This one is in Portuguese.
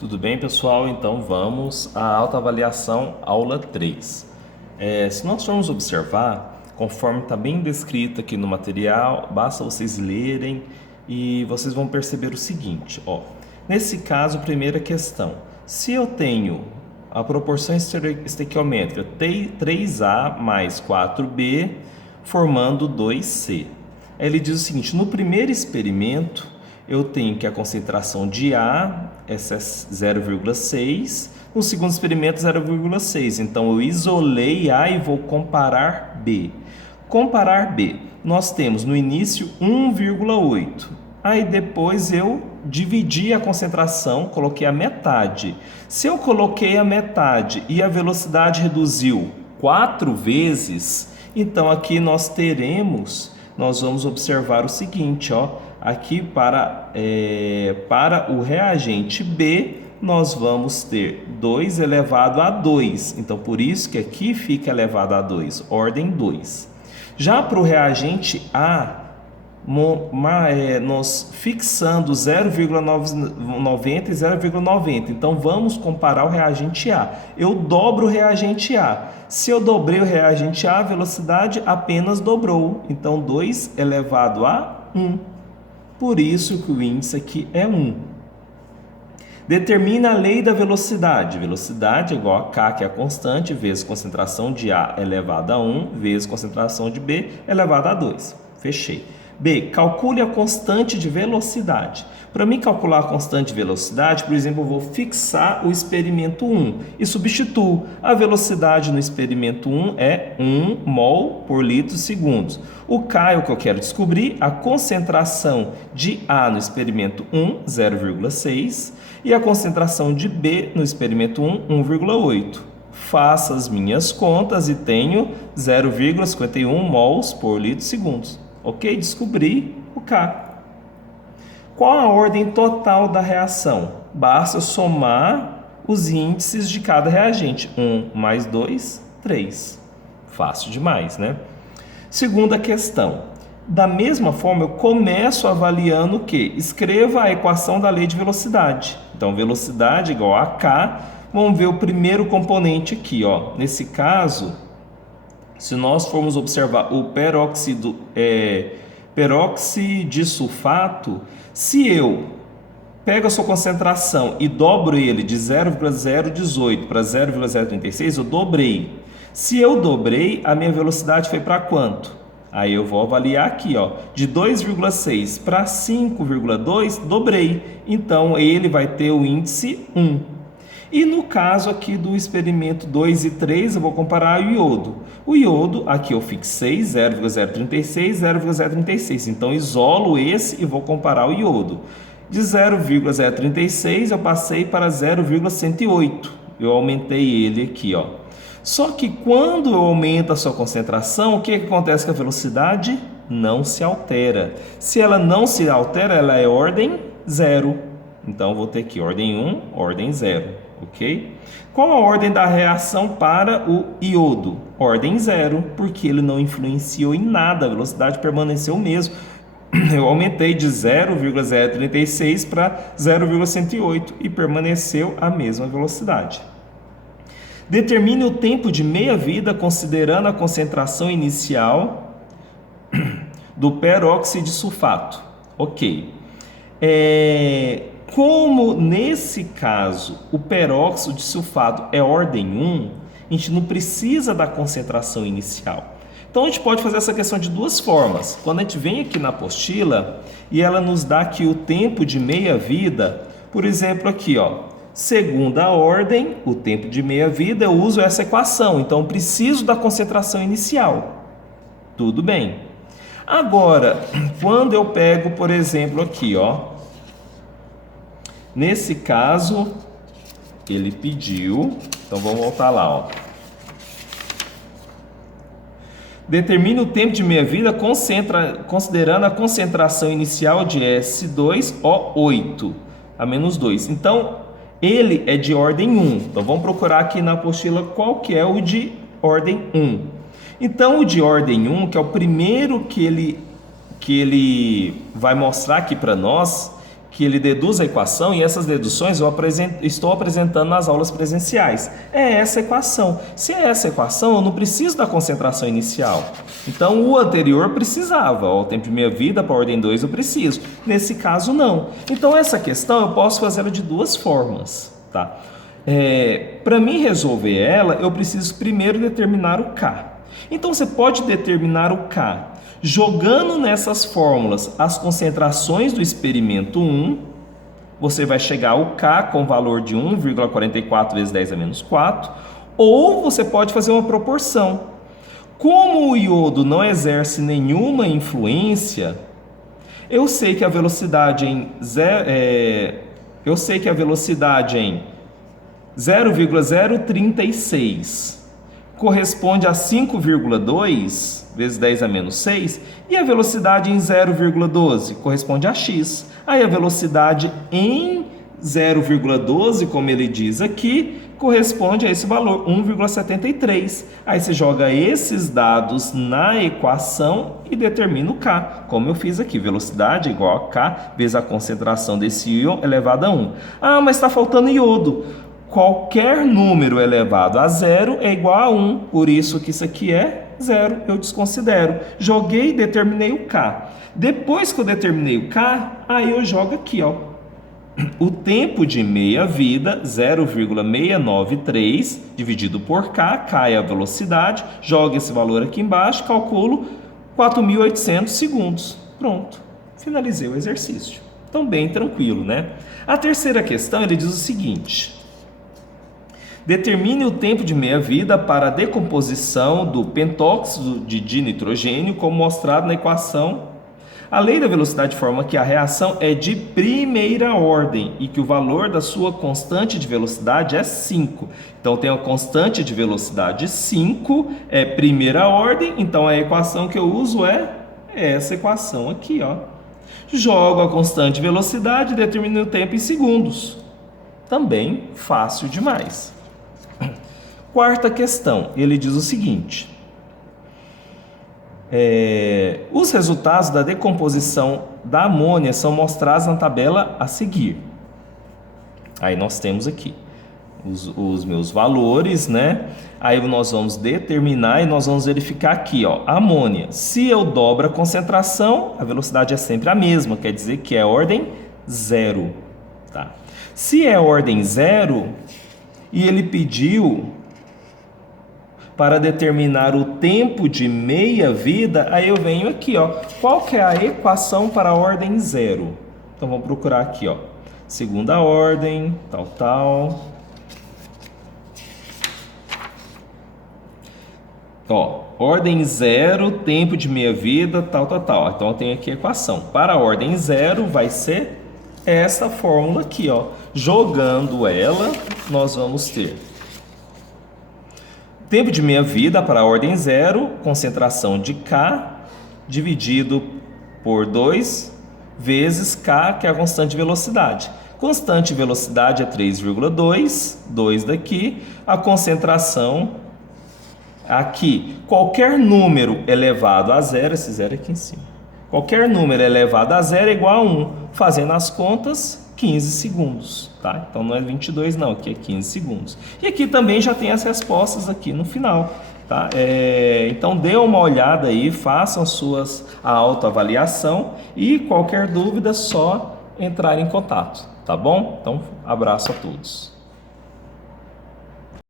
Tudo bem, pessoal? Então vamos à autoavaliação, aula 3. Se nós formos observar, conforme está bem descrito aqui no material, basta vocês lerem e vocês vão perceber o seguinte, ó. Nesse caso, primeira questão, se eu tenho a proporção estequiométrica 3A mais 4B formando 2C. Aí ele diz o seguinte, no primeiro experimento, eu tenho que a concentração de A é 0,6, no segundo experimento 0,6. Então, eu isolei A e vou comparar B. Comparar B, nós temos no início 1,8. Aí depois eu dividi a concentração, coloquei a metade. Se eu coloquei a metade e a velocidade reduziu 4 vezes, então aqui nós vamos observar o seguinte, ó. Aqui para o reagente B, nós vamos ter 2 elevado a 2. Então, por isso que aqui fica elevado a 2, ordem 2. Já para o reagente A, nós fixando 0,90 e 0,90. Então, vamos comparar o reagente A. Eu dobro o reagente A. Se eu dobrei o reagente A, a velocidade apenas dobrou. Então, 2 elevado a 1. Por isso que o índice aqui é 1. Determina a lei da velocidade. Velocidade é igual a K, que é a constante, vezes concentração de A elevado a 1, vezes concentração de B elevado a 2. Fechei. B, calcule a constante de velocidade. Para mim calcular a constante de velocidade, por exemplo, eu vou fixar o experimento 1 e substituo. A velocidade no experimento 1 é 1 mol por litro segundos. O K é o que eu quero descobrir, a concentração de A no experimento 1, 0,6, e a concentração de B no experimento 1, 1,8. Faço as minhas contas e tenho 0,51 mols por litro segundos. Ok? Descobri o K. Qual a ordem total da reação? Basta somar os índices de cada reagente. 1 mais 2, 3. Fácil demais, né? Segunda questão. Da mesma forma, eu começo avaliando o quê? Escreva a equação da lei de velocidade. Então, velocidade igual a K. Vamos ver o primeiro componente aqui, ó. Nesse caso, se nós formos observar o peróxido de sulfato, se eu pego a sua concentração e dobro ele de 0,018 para 0,036, eu dobrei. Se eu dobrei, a minha velocidade foi para quanto? Aí eu vou avaliar aqui, ó, de 2,6 para 5,2, dobrei. Então, ele vai ter o índice 1. E no caso aqui do experimento 2 e 3, eu vou comparar o iodo. O iodo, aqui eu fixei 0,036, 0,036. Então, isolo esse e vou comparar o iodo. De 0,036, eu passei para 0,108. Eu aumentei ele aqui, ó. Só que quando eu aumento a sua concentração, o que acontece com a velocidade? Não se altera. Se ela não se altera, ela é ordem 0. Então, eu vou ter aqui ordem 1, ordem 0. Ok? Qual a ordem da reação para o iodo? Ordem 0, porque ele não influenciou em nada, a velocidade permaneceu o mesmo. Eu aumentei de 0,036 para 0,108 e permaneceu a mesma velocidade. Determine o tempo de meia-vida considerando a concentração inicial do peróxido de sulfato. Ok. Como nesse caso o peróxido de sulfato é ordem 1, a gente não precisa da concentração inicial. Então a gente pode fazer essa questão de duas formas. Quando a gente vem aqui na apostila e ela nos dá aqui o tempo de meia-vida, por exemplo aqui, ó, segunda ordem, o tempo de meia-vida, eu uso essa equação. Então eu preciso da concentração inicial. Tudo bem. Agora, quando eu pego, por exemplo, aqui, ó, nesse caso, ele pediu, então vamos voltar lá, ó. Determine o tempo de meia-vida considerando a concentração inicial de S2O8 a menos 2. Então, ele é de ordem 1. Então, vamos procurar aqui na apostila qual que é o de ordem 1. Então, o de ordem 1, que é o primeiro que ele vai mostrar aqui para nós, que ele deduz a equação, e essas deduções eu estou apresentando nas aulas presenciais. É essa equação. Se é essa equação, eu não preciso da concentração inicial. Então, o anterior precisava. O tempo de meia-vida para a ordem 2 eu preciso. Nesse caso, não. Então, essa questão eu posso fazê-la de duas formas. Tá? Para mim resolver ela, eu preciso primeiro determinar o K. Então, você pode determinar o K jogando nessas fórmulas as concentrações do experimento 1, você vai chegar ao K com valor de 1,44 vezes 10 a menos 4, ou você pode fazer uma proporção. Como o iodo não exerce nenhuma influência, eu sei que a velocidade em 0,036 corresponde a 5,2 vezes 10 a menos 6, e a velocidade em 0,12 corresponde a x. Aí a velocidade em 0,12, como ele diz aqui, corresponde a esse valor, 1,73. Aí você joga esses dados na equação e determina o K, como eu fiz aqui. Velocidade igual a K vezes a concentração desse íon elevado a 1. Ah, mas está faltando iodo. Qualquer número elevado a 0 é igual a 1, por isso que isso aqui é 0, eu desconsidero. Joguei e determinei o K. Depois que eu determinei o K, aí eu jogo aqui, ó. O tempo de meia-vida, 0,693, dividido por K, K é a velocidade, jogo esse valor aqui embaixo, calculo 4.800 segundos. Pronto, finalizei o exercício. Então, bem tranquilo, né? A terceira questão, ele diz o seguinte: determine o tempo de meia-vida para a decomposição do pentóxido de dinitrogênio, como mostrado na equação. A lei da velocidade informa que a reação é de primeira ordem e que o valor da sua constante de velocidade é 5. Então, tem a constante de velocidade 5, é primeira ordem, então a equação que eu uso é essa equação aqui, ó. Jogo a constante de velocidade e determino o tempo em segundos. Também fácil demais. Quarta questão, ele diz o seguinte: os resultados da decomposição da amônia são mostrados na tabela a seguir. Aí nós temos aqui os meus valores, né? Aí nós vamos determinar e nós vamos verificar aqui, ó, amônia. Se eu dobro a concentração, a velocidade é sempre a mesma, quer dizer que é ordem 0, tá? Se é ordem 0 e ele pediu para determinar o tempo de meia-vida, aí eu venho aqui, ó. Qual que é a equação para a ordem 0? Então, vamos procurar aqui, ó. Segunda ordem, tal. Ó, ordem 0, tempo de meia-vida, tal. Então, eu tenho aqui a equação. Para a ordem 0, vai ser essa fórmula aqui, ó. Jogando ela, nós vamos ter tempo de meia-vida para a ordem 0, concentração de K, dividido por 2, vezes K, que é a constante de velocidade. Constante de velocidade é 3,2, 2 daqui. A concentração aqui, qualquer número elevado a 0, esse 0 aqui em cima. Qualquer número elevado a 0 é igual a 1. Fazendo as contas, 15 segundos, tá? Então não é 22 não, aqui é 15 segundos. E aqui também já tem as respostas aqui no final, tá? Então dê uma olhada aí, façam a autoavaliação e qualquer dúvida só entrar em contato, tá bom? Então abraço a todos.